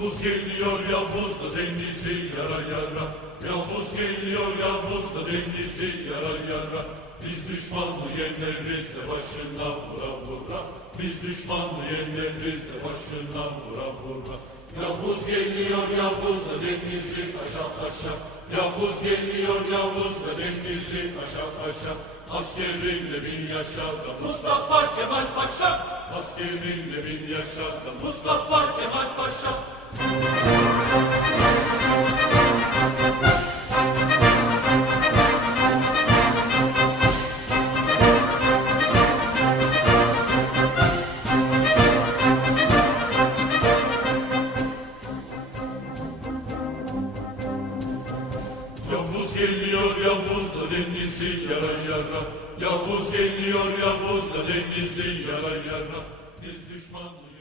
Yavuz geliyor Yavuz da denizi yara yara Yavuz geliyor Yavuz da denizi yara yara Biz düşmanlı yeneriz de başına vura vura. Biz düşmanlı yeneriz de başına vura vura. Yavuz geliyor Yavuz da denizi aşağı aşağı. Yavuz geliyor Yavuz da denizi aşağı aşağı. Askerinle bin yaşa da Mustafa Kemal Paşa. Askerinle bin yaşa da Mustafa Kemal Paşa Yavuz geliyor Yavuz da denizi yara yara Yavuz geliyor Yavuz da denizi yara yara Biz düşmanlıyız